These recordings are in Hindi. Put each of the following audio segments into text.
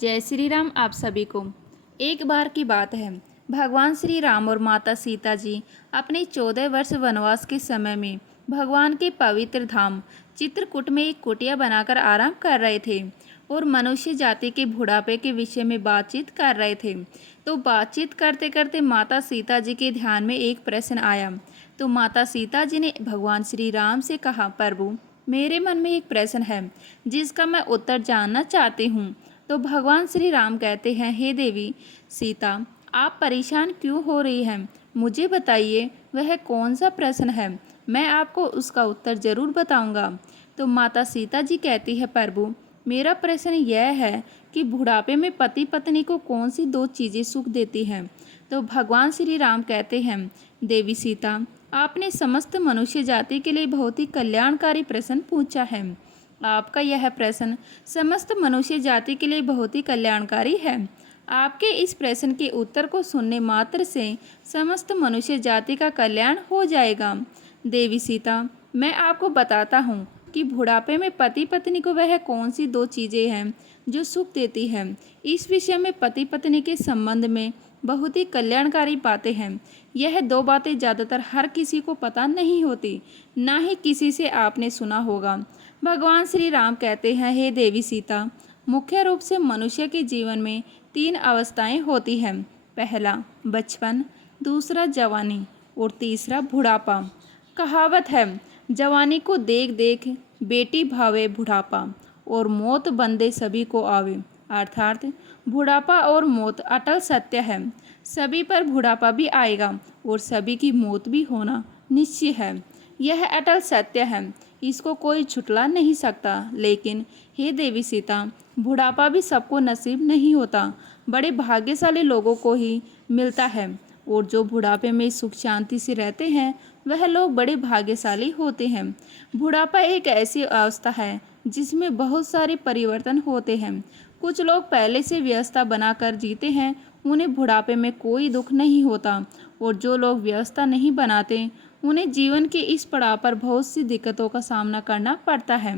जय श्री राम आप सभी को। एक बार की बात है, भगवान श्री राम और माता सीता जी अपने 14 वर्ष वनवास के समय में भगवान के पवित्र धाम चित्रकूट में एक कुटिया बनाकर आराम कर रहे थे और मनुष्य जाति के बुढ़ापे के विषय में बातचीत कर रहे थे। तो बातचीत करते करते माता सीता जी के ध्यान में एक प्रश्न आया। तो माता सीता जी ने भगवान श्री राम से कहा, प्रभु मेरे मन में एक प्रश्न है जिसका मैं उत्तर जानना चाहती हूँ। तो भगवान श्री राम कहते हैं, हे देवी सीता, आप परेशान क्यों हो रही हैं? मुझे बताइए वह कौन सा प्रश्न है, मैं आपको उसका उत्तर जरूर बताऊंगा। तो माता सीता जी कहती है, प्रभु मेरा प्रश्न यह है कि बुढ़ापे में पति पत्नी को कौन सी दो चीज़ें सुख देती हैं? तो भगवान श्री राम कहते हैं, देवी सीता, आपने समस्त मनुष्य जाति के लिए बहुत ही कल्याणकारी प्रश्न पूछा है। आपका यह प्रश्न समस्त मनुष्य जाति के लिए बहुत ही कल्याणकारी है। आपके इस प्रश्न के उत्तर को सुनने मात्र से समस्त मनुष्य जाति का कल्याण हो जाएगा। देवी सीता, मैं आपको बताता हूँ कि बुढ़ापे में पति पत्नी को वह कौन सी दो चीज़ें हैं जो सुख देती हैं। इस विषय में पति पत्नी के संबंध में बहुत ही कल्याणकारी बातें हैं। यह दो बातें ज़्यादातर हर किसी को पता नहीं होती, ना ही किसी से आपने सुना होगा। भगवान श्री राम कहते हैं, हे देवी सीता, मुख्य रूप से मनुष्य के जीवन में तीन अवस्थाएं होती हैं। पहला बचपन, दूसरा जवानी और तीसरा बुढ़ापा। कहावत है, जवानी को देख देख बेटी भावे बुढ़ापा और मौत बंदे सभी को आवे। अर्थात बुढ़ापा और मौत अटल सत्य है। सभी पर बुढ़ापा भी आएगा और सभी की मौत भी होना निश्चय है। यह अटल सत्य है, इसको कोई छुटला नहीं सकता। लेकिन हे देवी सीता, बुढ़ापा भी सबको नसीब नहीं होता, बड़े भाग्यशाली लोगों को ही मिलता है। और जो बुढ़ापे में सुख शांति से रहते हैं वह लोग बड़े भाग्यशाली होते हैं। बुढ़ापा एक ऐसी अवस्था है जिसमें बहुत सारे परिवर्तन होते हैं। कुछ लोग पहले से व्यवस्था बनाकर जीते हैं, उन्हें बुढ़ापे में कोई दुख नहीं होता। और जो लोग व्यवस्था नहीं बनाते उन्हें जीवन के इस पड़ाव पर बहुत सी दिक्कतों का सामना करना पड़ता है।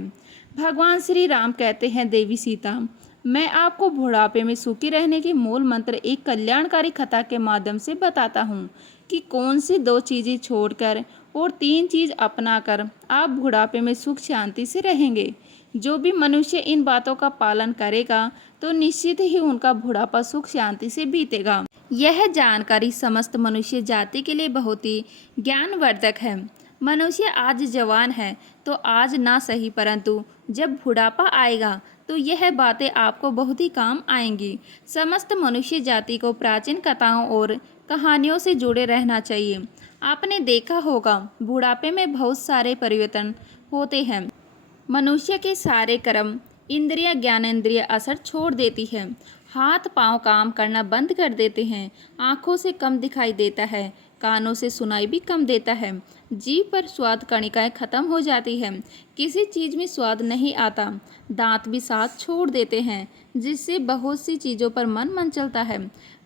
भगवान श्री राम कहते हैं, देवी सीता, मैं आपको बुढ़ापे में सुखी रहने के मूल मंत्र एक कल्याणकारी कथा के माध्यम से बताता हूँ कि कौन सी दो चीज़ें छोड़कर और तीन चीज़ अपनाकर आप बुढ़ापे में सुख शांति से रहेंगे। जो भी मनुष्य इन बातों का पालन करेगा तो निश्चित ही उनका बुढ़ापा सुख शांति से बीतेगा। यह जानकारी समस्त मनुष्य जाति के लिए बहुत ही ज्ञानवर्धक है। मनुष्य आज जवान है तो आज ना सही, परंतु जब बुढ़ापा आएगा तो यह बातें आपको बहुत ही काम आएंगी। समस्त मनुष्य जाति को प्राचीन कथाओं और कहानियों से जुड़े रहना चाहिए। आपने देखा होगा बुढ़ापे में बहुत सारे परिवर्तन होते हैं। मनुष्य के सारे कर्म, इंद्रिय ज्ञानेंद्रिय असर छोड़ देती है। हाथ पांव काम करना बंद कर देते हैं। आँखों से कम दिखाई देता है, कानों से सुनाई भी कम देता है। जीभ पर स्वाद कणिकाएं खत्म हो जाती हैं, किसी चीज़ में स्वाद नहीं आता। दांत भी साथ छोड़ देते हैं, जिससे बहुत सी चीज़ों पर मन चलता है,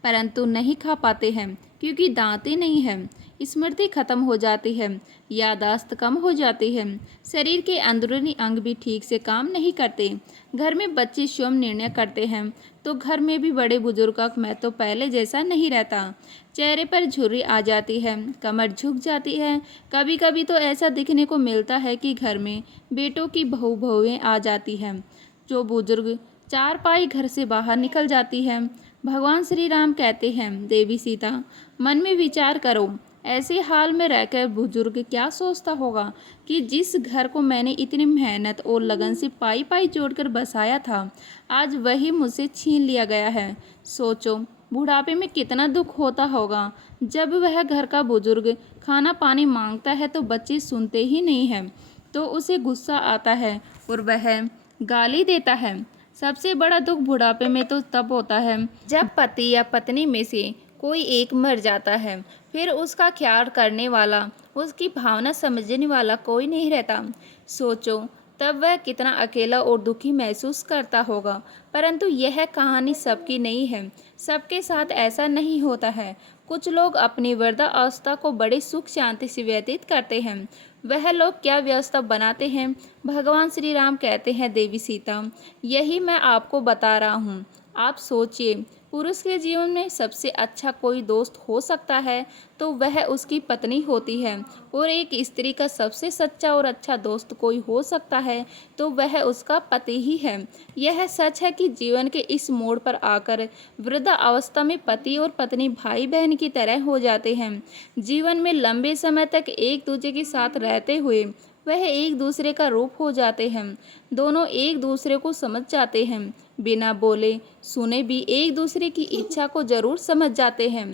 परंतु नहीं खा पाते हैं क्योंकि दांत ही नहीं है। स्मृति खत्म हो जाती है, यादाश्त कम हो जाती है। शरीर के अंदरूनी अंग भी ठीक से काम नहीं करते। घर में बच्चे स्वयं निर्णय करते हैं तो घर में भी बड़े बुजुर्ग का महत्व पहले जैसा नहीं रहता। चेहरे पर झुर्री आ जाती है, कमर झुक जाती है। कभी कभी तो ऐसा दिखने को मिलता है कि घर में बेटों की बहुएं आ जाती हैं। जो बुजुर्ग चारपाई घर से बाहर निकल जाती है। भगवान श्री राम कहते हैं, देवी सीता, मन में विचार करो, ऐसे हाल में रहकर बुजुर्ग क्या सोचता होगा कि जिस घर को मैंने इतनी मेहनत और लगन से पाई पाई जोड़कर बसाया था, आज वही मुझसे छीन लिया गया है। सोचो बुढ़ापे में कितना दुख होता होगा। जब वह घर का बुजुर्ग खाना पानी मांगता है तो बच्चे सुनते ही नहीं हैं, तो उसे गुस्सा आता है और वह गाली देता है। सबसे बड़ा दुख बुढ़ापे में तो तब होता है जब पति या पत्नी में से कोई एक मर जाता है, फिर उसका ख्याल करने वाला, उसकी भावना समझने वाला कोई नहीं रहता। सोचो तब वह कितना अकेला और दुखी महसूस करता होगा। परंतु यह कहानी सबकी नहीं है, सबके साथ ऐसा नहीं होता है। कुछ लोग अपनी वृद्धावस्था को बड़े सुख शांति से व्यतीत करते हैं। वह लोग क्या व्यवस्था बनाते हैं? भगवान श्री राम कहते हैं, देवी सीता, यही मैं आपको बता रहा हूँ। आप सोचिए, पुरुष के जीवन में सबसे अच्छा कोई दोस्त हो सकता है तो वह उसकी पत्नी होती है, और एक स्त्री का सबसे सच्चा और अच्छा दोस्त कोई हो सकता है तो वह उसका पति ही है। यह सच है कि जीवन के इस मोड़ पर आकर वृद्धावस्था में पति और पत्नी भाई बहन की तरह हो जाते हैं। जीवन में लंबे समय तक एक दूसरे के साथ रहते हुए वह एक दूसरे का रूप हो जाते हैं। दोनों एक दूसरे को समझ जाते हैं, बिना बोले सुने भी एक दूसरे की इच्छा को जरूर समझ जाते हैं।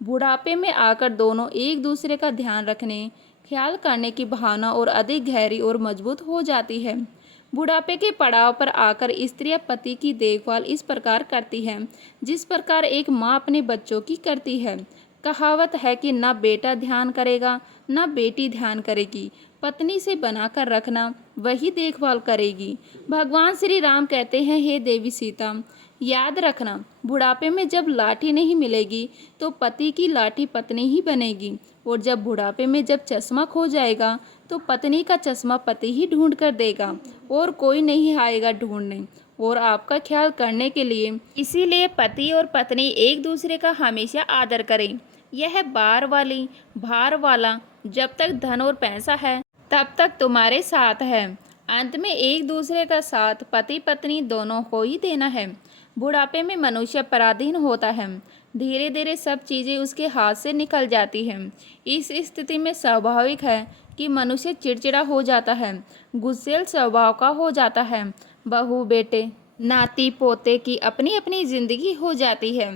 बुढ़ापे में आकर दोनों एक दूसरे का ध्यान रखने, ख्याल करने की भावना और अधिक गहरी और मजबूत हो जाती है। बुढ़ापे के पड़ाव पर आकर स्त्रियां पति की देखभाल इस प्रकार करती हैं जिस प्रकार एक माँ अपने बच्चों की करती है। कहावत है कि ना बेटा ध्यान करेगा ना बेटी ध्यान करेगी, पत्नी से बनाकर रखना वही देखभाल करेगी। भगवान श्री राम कहते हैं, हे देवी सीता, याद रखना, बुढ़ापे में जब लाठी नहीं मिलेगी तो पति की लाठी पत्नी ही बनेगी, और जब बुढ़ापे में जब चश्मा खो जाएगा तो पत्नी का चश्मा पति ही ढूंढ कर देगा, और कोई नहीं आएगा ढूंढने और आपका ख्याल करने के लिए। इसीलिए पति और पत्नी एक दूसरे का हमेशा आदर करें। यह भार वाला जब तक धन और पैसा है तब तक तुम्हारे साथ है, अंत में एक दूसरे का साथ पति पत्नी दोनों को ही देना है। बुढ़ापे में मनुष्य पराधीन होता है, धीरे धीरे सब चीज़ें उसके हाथ से निकल जाती हैं। इस स्थिति में स्वाभाविक है कि मनुष्य चिड़चिड़ा हो जाता है, गुस्सैल स्वभाव का हो जाता है। बहू बेटे नाती पोते की अपनी अपनी जिंदगी हो जाती है,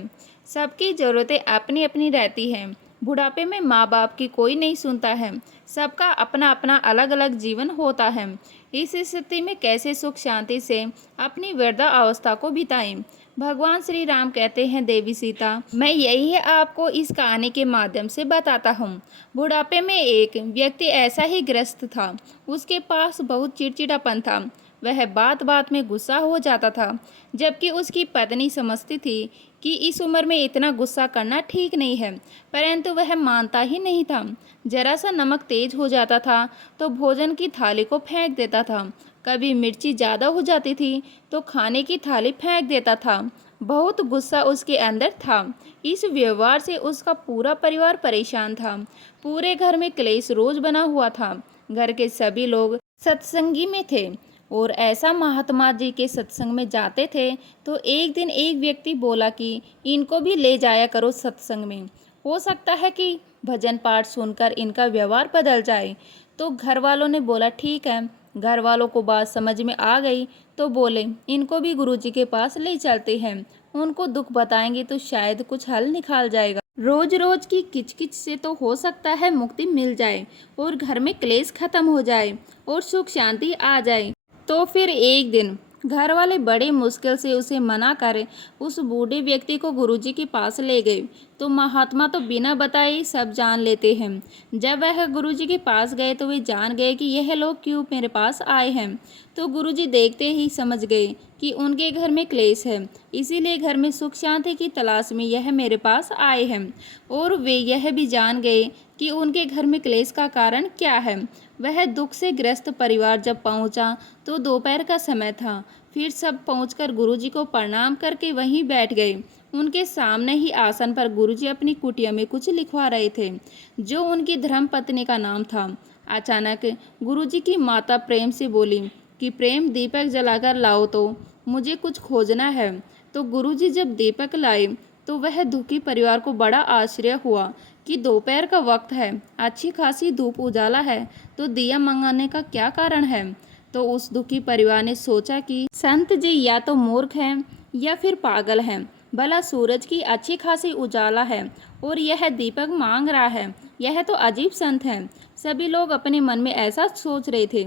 सबकी ज़रूरतें अपनी अपनी रहती हैं। बुढ़ापे में माँ बाप की कोई नहीं सुनता है, सबका अपना अपना अलग अलग जीवन होता है। इस स्थिति में कैसे सुख शांति से अपनी वृद्धावस्था को बिताएं। भगवान श्री राम कहते हैं, देवी सीता, मैं यही है आपको इस कहानी के माध्यम से बताता हूँ। बुढ़ापे में एक व्यक्ति ऐसा ही ग्रस्त था, उसके पास बहुत चिड़चिड़ापन था, वह बात बात में गुस्सा हो जाता था, जबकि उसकी पत्नी समझती थी कि इस उम्र में इतना गुस्सा करना ठीक नहीं है, परंतु वह मानता ही नहीं था। जरा सा नमक तेज हो जाता था तो भोजन की थाली को फेंक देता था, कभी मिर्ची ज़्यादा हो जाती थी तो खाने की थाली फेंक देता था। बहुत गुस्सा उसके अंदर था। इस व्यवहार से उसका पूरा परिवार परेशान था। पूरे घर में क्लेश रोज बना हुआ था। घर के सभी लोग सत्संगी में थे और ऐसा महात्मा जी के सत्संग में जाते थे तो एक दिन एक व्यक्ति बोला कि इनको भी ले जाया करो सत्संग में, हो सकता है कि भजन पाठ सुनकर इनका व्यवहार बदल जाए। तो घर वालों ने बोला ठीक है। घर वालों को बात समझ में आ गई तो बोले इनको भी गुरुजी के पास ले चलते हैं, उनको दुख बताएंगे तो शायद कुछ हल निकाल जाएगा। रोज रोज की किचकिच से तो हो सकता है मुक्ति मिल जाए और घर में क्लेश खत्म हो जाए और सुख शांति आ जाए। तो फिर एक दिन घर वाले बड़े मुश्किल से उसे मना कर उस बूढ़े व्यक्ति को गुरुजी के पास ले गए। तो महात्मा तो बिना बताए सब जान लेते हैं। जब वह गुरुजी के पास गए तो वे जान गए कि यह लोग क्यों मेरे पास आए हैं। तो गुरुजी देखते ही समझ गए कि उनके घर में क्लेश है, इसीलिए घर में सुख शांति की तलाश में यह मेरे पास आए हैं। और वे यह भी जान गए कि उनके घर में क्लेश का कारण क्या है। वह दुख से ग्रस्त परिवार जब पहुंचा तो दोपहर का समय था। फिर सब पहुंचकर गुरुजी को प्रणाम करके वहीं बैठ गए। उनके सामने ही आसन पर गुरुजी अपनी कुटिया में कुछ लिखवा रहे थे, जो उनकी धर्म पत्नी का नाम था। अचानक गुरुजी की माता प्रेम से बोली कि प्रेम, दीपक जलाकर लाओ, तो मुझे कुछ खोजना है। तो गुरुजी जब दीपक लाए तो वह दुखी परिवार को बड़ा आश्चर्य हुआ कि दोपहर का वक्त है, अच्छी खासी धूप उजाला है, तो दिया मंगाने का क्या कारण है। तो उस दुखी परिवार ने सोचा कि संत जी या तो मूर्ख हैं या फिर पागल हैं। भला सूरज की अच्छी खासी उजाला है और यह दीपक मांग रहा है, यह तो अजीब संत है। सभी लोग अपने मन में ऐसा सोच रहे थे।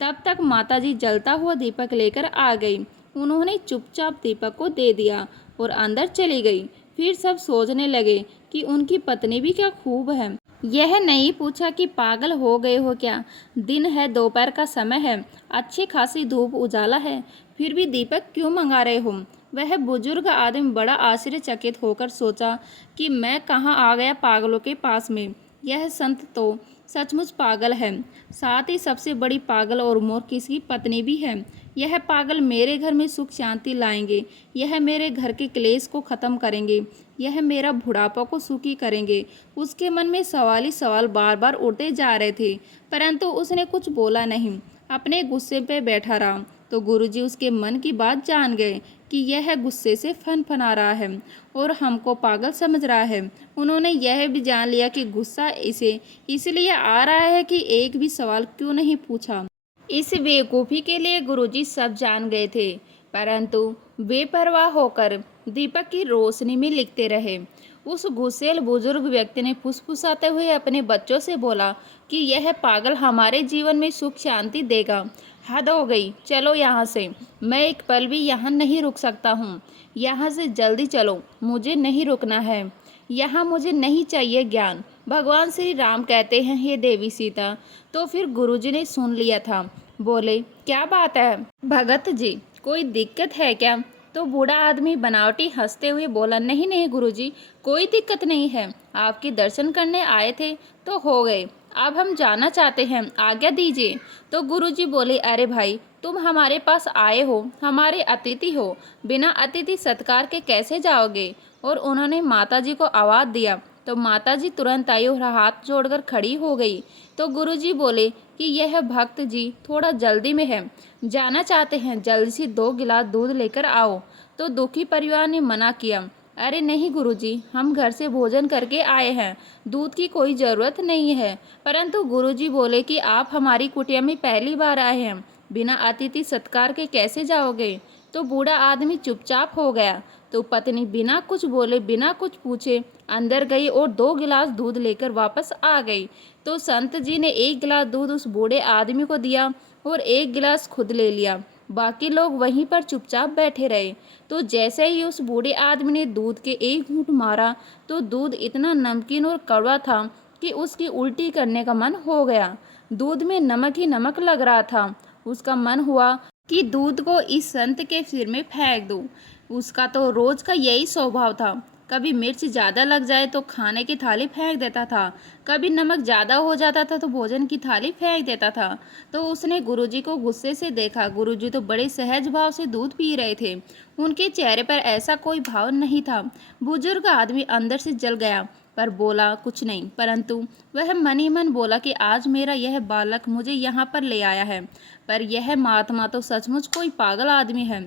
तब तक माताजी जलता हुआ दीपक लेकर आ गई। उन्होंने चुपचाप दीपक को दे दिया और अंदर चली गई। फिर सब सोचने लगे कि उनकी पत्नी भी क्या खूब है। यह नहीं पूछा कि पागल हो गए हो क्या, दिन है, दोपहर का समय है, अच्छी खासी धूप उजाला है, फिर भी दीपक क्यों मंगा रहे हो। वह बुजुर्ग आदमी बड़ा आश्चर्यचकित होकर सोचा कि मैं कहाँ आ गया पागलों के पास में। यह संत तो सचमुच पागल है, साथ ही सबसे बड़ी पागल और मूर्ख इसकी पत्नी भी है। यह पागल मेरे घर में सुख शांति लाएंगे, यह मेरे घर के क्लेश को ख़त्म करेंगे, यह मेरा बुढ़ापा को सुखी करेंगे। उसके मन में सवाल ही सवाल बार बार उठते जा रहे थे, परंतु उसने कुछ बोला नहीं, अपने गुस्से पे बैठा रहा। तो गुरुजी उसके मन की बात जान गए कि यह गुस्से से फनफना रहा है और हमको पागल समझ रहा है। उन्होंने यह भी जान लिया कि गुस्सा इसे इसलिए आ रहा है कि एक भी सवाल क्यों नहीं पूछा। इस बेवकूफ़ी के लिए गुरुजी सब जान गए थे, परंतु बेपरवाह होकर दीपक की रोशनी में लिखते रहे। उस गुस्सेल बुजुर्ग व्यक्ति ने फुसफुसाते हुए अपने बच्चों से बोला कि यह पागल हमारे जीवन में सुख शांति देगा। हद हो गई, चलो यहाँ से। मैं एक पल भी यहाँ नहीं रुक सकता हूँ। यहाँ से जल्दी चलो, मुझे नहीं रुकना है। यहाँ मुझे नहीं चाहिए ज्ञान। भगवान श्री राम कहते हैं, हे देवी सीता। तो फिर गुरुजी ने सुन लिया था। बोले, क्या बात है भगत जी, कोई दिक्कत है क्या? तो बूढ़ा आदमी बनावटी हंसते हुए बोला, नहीं नहीं गुरुजी, कोई दिक्कत नहीं है। आपके दर्शन करने आए थे तो हो गए, अब हम जाना चाहते हैं, आज्ञा दीजिए। तो गुरुजी बोले, अरे भाई, तुम हमारे पास आए हो, हमारे अतिथि हो, बिना अतिथि सत्कार के कैसे जाओगे? और उन्होंने माताजी को आवाज़ दिया तो माताजी तुरंत आई और हाथ जोड़कर खड़ी हो गई। तो गुरुजी बोले कि यह भक्त जी थोड़ा जल्दी में है, जाना चाहते हैं, जल्दी से 2 गिलास दूध लेकर आओ। तो दुखी परिवार ने मना किया, अरे नहीं गुरुजी, हम घर से भोजन करके आए हैं, दूध की कोई ज़रूरत नहीं है। परंतु गुरुजी बोले कि आप हमारी कुटिया में पहली बार आए हैं, बिना अतिथि सत्कार के कैसे जाओगे? तो बूढ़ा आदमी चुपचाप हो गया। तो पत्नी बिना कुछ बोले, बिना कुछ पूछे अंदर गई और 2 गिलास दूध लेकर वापस आ गई। तो संत जी ने 1 गिलास दूध उस बूढ़े आदमी को दिया और 1 गिलास खुद ले लिया। बाकी लोग वहीं पर चुपचाप बैठे रहे। तो जैसे ही उस बूढ़े आदमी ने दूध के एक घूंट मारा तो दूध इतना नमकीन और कड़वा था कि उसकी उल्टी करने का मन हो गया। दूध में नमक ही नमक लग रहा था। उसका मन हुआ कि दूध को इस संत के सिर में फेंक दूं। उसका तो रोज का यही स्वभाव था, कभी मिर्च ज़्यादा लग जाए तो खाने की थाली फेंक देता था, कभी नमक ज़्यादा हो जाता था तो भोजन की थाली फेंक देता था। तो उसने गुरुजी को गुस्से से देखा। गुरुजी तो बड़े सहज भाव से दूध पी रहे थे, उनके चेहरे पर ऐसा कोई भाव नहीं था। बुजुर्ग आदमी अंदर से जल गया पर बोला कुछ नहीं, परंतु वह मन ही मन बोला कि आज मेरा यह बालक मुझे यहाँ पर ले आया है, पर यह महात्मा तो सचमुच कोई पागल आदमी है,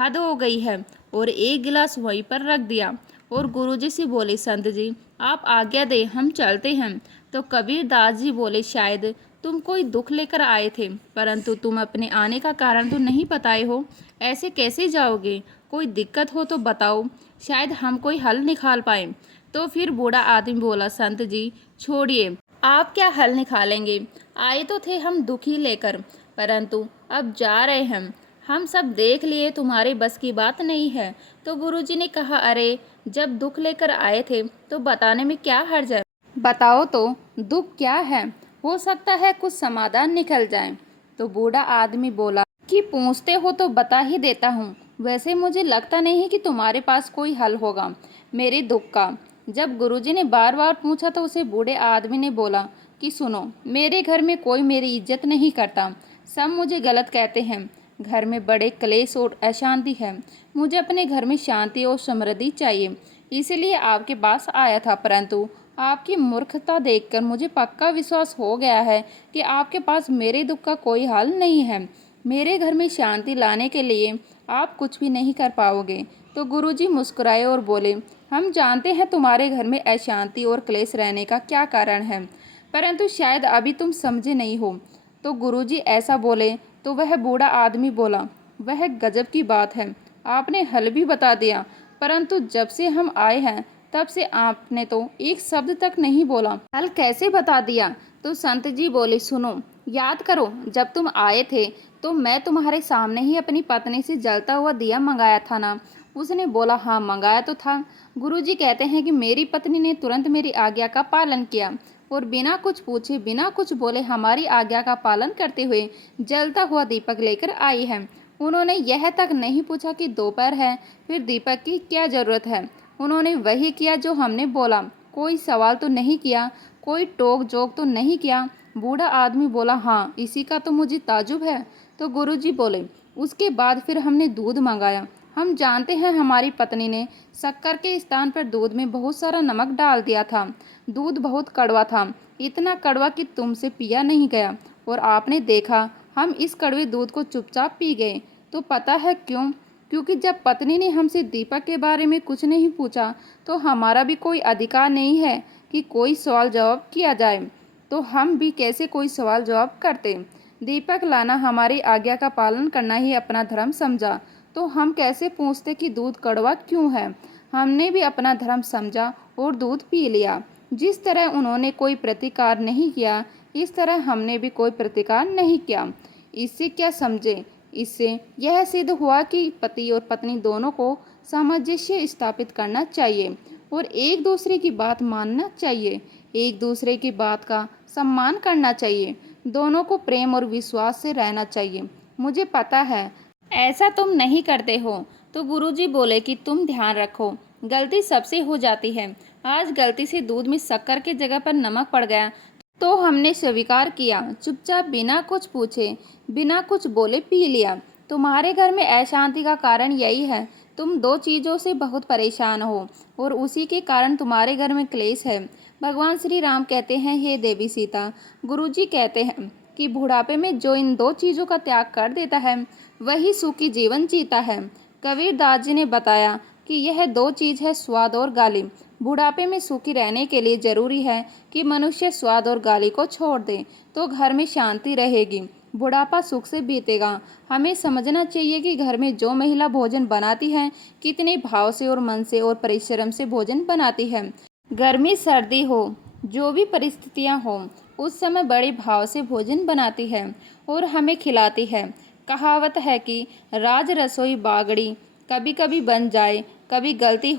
हद हो गई है। और 1 गिलास वहीं पर रख दिया और गुरुजी से बोले, संत जी आप आज्ञा दे, हम चलते हैं। तो कबीर दास जी बोले, शायद तुम कोई दुख लेकर आए थे, परंतु तुम अपने आने का कारण तो नहीं बताए हो, ऐसे कैसे जाओगे? कोई दिक्कत हो तो बताओ, शायद हम कोई हल निकाल पाए। तो फिर बूढ़ा आदमी बोला, संत जी छोड़िए, आप क्या हल निकालेंगे? आए तो थे हम दुखी लेकर, परंतु अब जा रहे हैं, हम सब देख लिए, तुम्हारे बस की बात नहीं है। तो गुरुजी ने कहा, अरे जब दुख लेकर आए थे तो बताने में क्या हर्ज है? बताओ तो दुख क्या है, हो सकता है कुछ समाधान निकल जाए। तो बूढ़ा आदमी बोला कि पूछते हो तो बता ही देता हूँ, वैसे मुझे लगता नहीं कि तुम्हारे पास कोई हल होगा मेरे दुख का। जब गुरुजी ने बार बार पूछा तो उसे बूढ़े आदमी ने बोला कि सुनो, मेरे घर में कोई मेरी इज्जत नहीं करता, सब मुझे गलत कहते हैं, घर में बड़े क्लेश और अशांति है, मुझे अपने घर में शांति और समृद्धि चाहिए, इसीलिए आपके पास आया था। परंतु आपकी मूर्खता देखकर मुझे पक्का विश्वास हो गया है कि आपके पास मेरे दुख का कोई हल नहीं है। मेरे घर में शांति लाने के लिए आप कुछ भी नहीं कर पाओगे। तो गुरुजी मुस्कुराए और बोले, हम जानते हैं तुम्हारे घर में अशांति और क्लेश रहने का क्या कारण है, परंतु शायद अभी तुम समझे नहीं हो। तो गुरुजी ऐसा बोले तो वह बूढ़ा आदमी बोला, वह गजब की बात है, आपने हल भी बता दिया, परंतु जब से हम आए हैं तब से आपने तो एक शब्द तक नहीं बोला, हल कैसे बता दिया? तो संत जी बोले, सुनो, याद करो, जब तुम आए थे तो मैं तुम्हारे सामने ही अपनी पत्नी से जलता हुआ दिया मंगाया था ना? उसने बोला, हाँ मंगाया तो था। गुरुजी कहते हैं कि मेरी पत्नी ने तुरंत मेरी आज्ञा का पालन किया और बिना कुछ पूछे, बिना कुछ बोले हमारी आज्ञा का पालन करते हुए जलता हुआ दीपक लेकर आई है। उन्होंने यह तक नहीं पूछा कि दोपहर है, फिर दीपक की क्या ज़रूरत है। उन्होंने वही किया जो हमने बोला, कोई सवाल तो नहीं किया, कोई टोक जोक तो नहीं किया। बूढ़ा आदमी बोला, हाँ इसी का तो मुझे ताजुब है। तो गुरुजी बोले, उसके बाद फिर हमने दूध मंगाया। हम जानते हैं हमारी पत्नी ने शक्कर के स्थान पर दूध में बहुत सारा नमक डाल दिया था। दूध बहुत कड़वा था, इतना कड़वा कि तुमसे पिया नहीं गया, और आपने देखा हम इस कड़वे दूध को चुपचाप पी गए। तो पता है क्यों? क्योंकि जब पत्नी ने हमसे दीपक के बारे में कुछ नहीं पूछा तो हमारा भी कोई अधिकार नहीं है कि कोई सवाल जवाब किया जाए। तो हम भी कैसे कोई सवाल जवाब करते? दीपक लाना हमारी आज्ञा का पालन करना ही अपना धर्म समझा, तो हम कैसे पूछते कि दूध कड़वा क्यों है? हमने भी अपना धर्म समझा और दूध पी लिया। जिस तरह उन्होंने कोई प्रतिकार नहीं किया, इस तरह हमने भी कोई प्रतिकार नहीं किया। इससे क्या समझे? इससे यह सिद्ध हुआ कि पति और पत्नी दोनों को सामंजस्य स्थापित करना चाहिए और एक दूसरे की बात मानना चाहिए, एक दूसरे की बात का सम्मान करना चाहिए, दोनों को प्रेम और विश्वास से रहना चाहिए। मुझे पता है ऐसा तुम नहीं करते हो। तो गुरुजी बोले कि तुम ध्यान रखो, गलती सबसे हो जाती है। आज गलती से दूध में शक्कर की जगह पर नमक पड़ गया तो हमने स्वीकार किया, चुपचाप बिना कुछ पूछे बिना कुछ बोले पी लिया। तुम्हारे घर में अशांति का कारण यही है, तुम दो चीज़ों से बहुत परेशान हो और उसी के कारण तुम्हारे घर में क्लेश है। भगवान श्री राम कहते हैं, हे देवी सीता, गुरुजी कहते हैं कि बुढ़ापे में जो इन दो चीज़ों का त्याग कर देता है वही सुखी जीवन जीता है। कबीर दास जी ने बताया कि यह दो चीज़ है, स्वाद और गाली। बुढ़ापे में सुखी रहने के लिए जरूरी है कि मनुष्य स्वाद और गाली को छोड़ दे, तो घर में शांति रहेगी, बुढ़ापा सुख से बीतेगा। हमें समझना चाहिए कि घर में जो महिला भोजन बनाती है कितने भाव से और मन से और परिश्रम से भोजन बनाती है। गर्मी सर्दी हो, जो भी परिस्थितियां हो, उस समय बड़े भाव से भोजन बनाती है और हमें खिलाती है। कहावत है कि राज रसोई बागड़ी, कभी कभी बन जाए, कभी गलती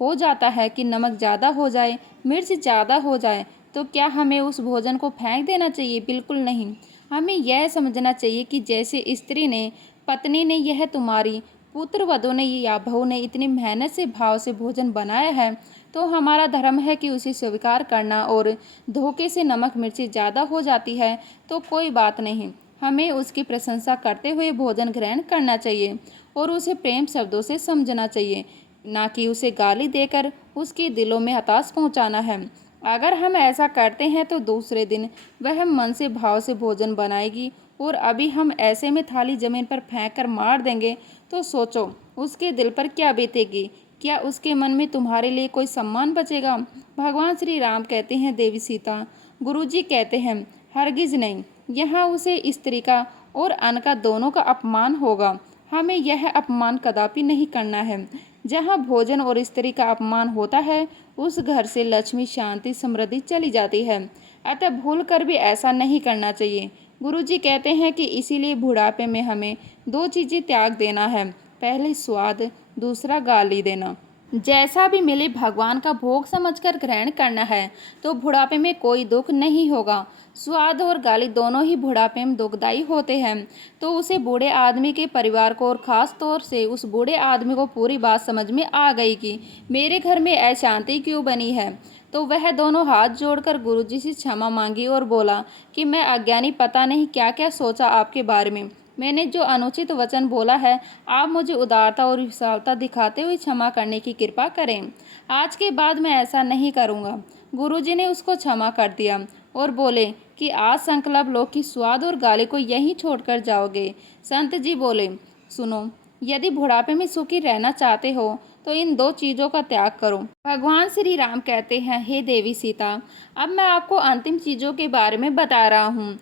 हो जाता है कि नमक ज़्यादा हो जाए, मिर्च ज़्यादा हो जाए, तो क्या हमें उस भोजन को फेंक देना चाहिए? बिल्कुल नहीं। हमें यह समझना चाहिए कि जैसे स्त्री ने, पत्नी ने, यह तुम्हारी पुत्र वधू ने या बहू ने इतनी मेहनत से भाव से भोजन बनाया है, तो हमारा धर्म है कि उसे स्वीकार करना। और धोखे से नमक मिर्ची ज़्यादा हो जाती है तो कोई बात नहीं, हमें उसकी प्रशंसा करते हुए भोजन ग्रहण करना चाहिए और उसे प्रेम शब्दों से समझना चाहिए, ना कि उसे गाली देकर उसके दिलों में हताश पहुंचाना है। अगर हम ऐसा करते हैं तो दूसरे दिन वह मन से भाव से भोजन बनाएगी, और अभी हम ऐसे में थाली जमीन पर फेंक कर मार देंगे तो सोचो उसके दिल पर क्या बीतेगी। क्या उसके मन में तुम्हारे लिए कोई सम्मान बचेगा? भगवान श्री राम कहते हैं, देवी सीता, गुरुजी कहते हैं, हरगिज नहीं। यहाँ उसे स्त्री का और अन्न का दोनों का अपमान होगा। हमें यह अपमान कदापि नहीं करना है। जहाँ भोजन और स्त्री का अपमान होता है उस घर से लक्ष्मी, शांति, समृद्धि चली जाती है। अतः भूल कर भी ऐसा नहीं करना चाहिए। गुरुजी कहते हैं कि इसीलिए बुढ़ापे में हमें दो चीज़ें त्याग देना है, पहले स्वाद, दूसरा गाली देना। जैसा भी मिले भगवान का भोग समझकर ग्रहण करना है, तो बुढ़ापे में कोई दुख नहीं होगा। स्वाद और गाली दोनों ही बुढ़ापे में दुखदायी होते हैं। तो उसे बूढ़े आदमी के परिवार को और ख़ास तौर से उस बूढ़े आदमी को पूरी बात समझ में आ गई कि मेरे घर में अशांति क्यों बनी है। तो वह दोनों हाथ जोड़कर गुरुजी से क्षमा मांगी और बोला कि मैं अज्ञानी, पता नहीं क्या क्या सोचा आपके बारे में। मैंने जो अनुचित वचन बोला है, आप मुझे उदारता और विशालता दिखाते हुए क्षमा करने की कृपा करें। आज के बाद मैं ऐसा नहीं करूँगा। गुरुजी ने उसको क्षमा कर दिया और बोले कि आज संकल्प लो कि स्वाद और गाली को यहीं छोड़कर जाओगे। संत जी बोले, सुनो, यदि बुढ़ापे में सुखी रहना चाहते हो तो इन दो चीज़ों का त्याग करो। भगवान श्री राम कहते हैं, हे देवी सीता, अब मैं आपको अंतिम चीज़ों के बारे में बता रहा हूँ।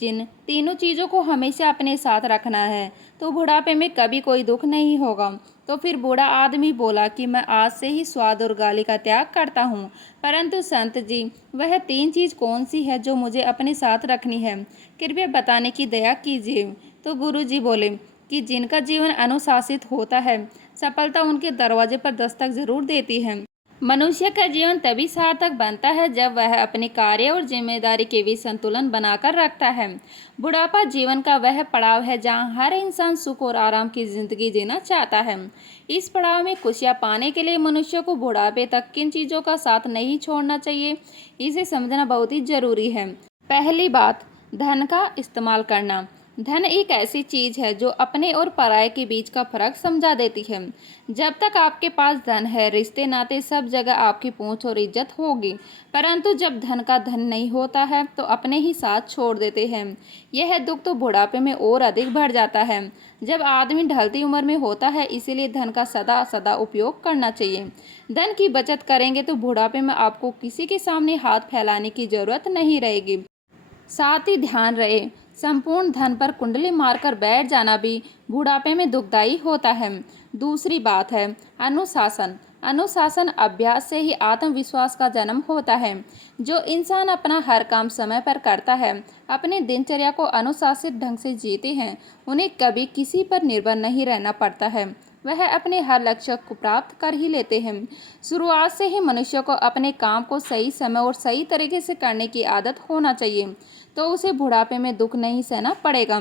जिन तीनों चीज़ों को हमेशा अपने साथ रखना है तो बुढ़ापे में कभी कोई दुख नहीं होगा। तो फिर बूढ़ा आदमी बोला कि मैं आज से ही स्वाद और गाली का त्याग करता हूँ। परंतु संत जी, वह तीन चीज़ कौन सी है जो मुझे अपने साथ रखनी है? कृपया बताने की दया कीजिए। तो गुरु जी बोले कि जिनका जीवन अनुशासित होता है, सफलता उनके दरवाजे पर दस्तक जरूर देती है। मनुष्य का जीवन तभी सार्थक बनता है जब वह अपने कार्य और जिम्मेदारी के बीच संतुलन बनाकर रखता है। बुढ़ापा जीवन का वह पड़ाव है जहां हर इंसान सुख और आराम की जिंदगी जीना चाहता है। इस पड़ाव में खुशियां पाने के लिए मनुष्य को बुढ़ापे तक किन चीज़ों का साथ नहीं छोड़ना चाहिए, इसे समझना बहुत ही जरूरी है। पहली बात, धन का इस्तेमाल करना। धन एक ऐसी चीज है जो अपने और पराये के बीच का फर्क समझा देती है। जब तक आपके पास धन है, रिश्ते नाते सब जगह आपकी पहुंच और इज्जत होगी, परंतु जब धन का धन नहीं होता है तो अपने ही साथ छोड़ देते हैं। यह दुख तो बुढ़ापे में और अधिक बढ़ जाता है, जब आदमी ढलती उम्र में होता है। इसीलिए धन का सदा सदा उपयोग करना चाहिए। धन की बचत करेंगे तो बुढ़ापे में आपको किसी के सामने हाथ फैलाने की जरूरत नहीं रहेगी। साथ ही ध्यान रहे, संपूर्ण धन पर कुंडली मारकर बैठ जाना भी बुढ़ापे में दुखदायी होता है। दूसरी बात है अनुशासन। अनुशासन अभ्यास से ही आत्मविश्वास का जन्म होता है। जो इंसान अपना हर काम समय पर करता है, अपनी दिनचर्या को अनुशासित ढंग से जीते हैं, उन्हें कभी किसी पर निर्भर नहीं रहना पड़ता है। वह अपने हर लक्ष्य को प्राप्त कर ही लेते हैं। शुरुआत से ही मनुष्य को अपने काम को सही समय और सही तरीके से करने की आदत होना चाहिए, तो उसे बुढ़ापे में दुख नहीं सहना पड़ेगा।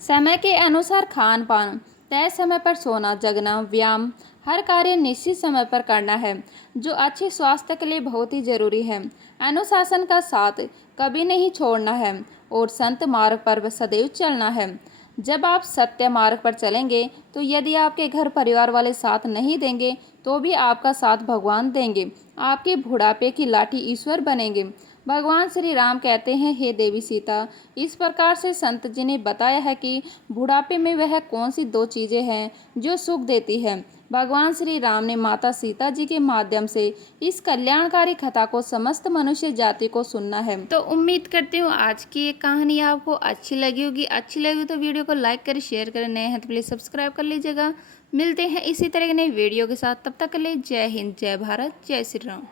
समय के अनुसार खान पान, तय समय पर सोना जगना, व्यायाम, हर कार्य निश्चित समय पर करना है, जो अच्छे स्वास्थ्य के लिए बहुत ही जरूरी है। अनुशासन का साथ कभी नहीं छोड़ना है और संत मार्ग पर सदैव चलना है। जब आप सत्य मार्ग पर चलेंगे तो यदि आपके घर परिवार वाले साथ नहीं देंगे तो भी आपका साथ भगवान देंगे। आपके बुढ़ापे की लाठी ईश्वर बनेंगे। भगवान श्री राम कहते हैं, हे देवी सीता, इस प्रकार से संत जी ने बताया है कि बुढ़ापे में वह कौन सी दो चीज़ें हैं जो सुख देती है। भगवान श्री राम ने माता सीता जी के माध्यम से इस कल्याणकारी कथा को समस्त मनुष्य जाति को सुनना है। तो उम्मीद करती हूँ आज की ये कहानी आपको अच्छी लगी होगी। अच्छी लगी तो वीडियो को लाइक करें, शेयर करें, नए हैं तो प्लीज़ सब्सक्राइब कर लीजिएगा। मिलते हैं इसी तरह के नए वीडियो के साथ, तब तक के लिए जय हिंद, जय भारत, जय श्री राम।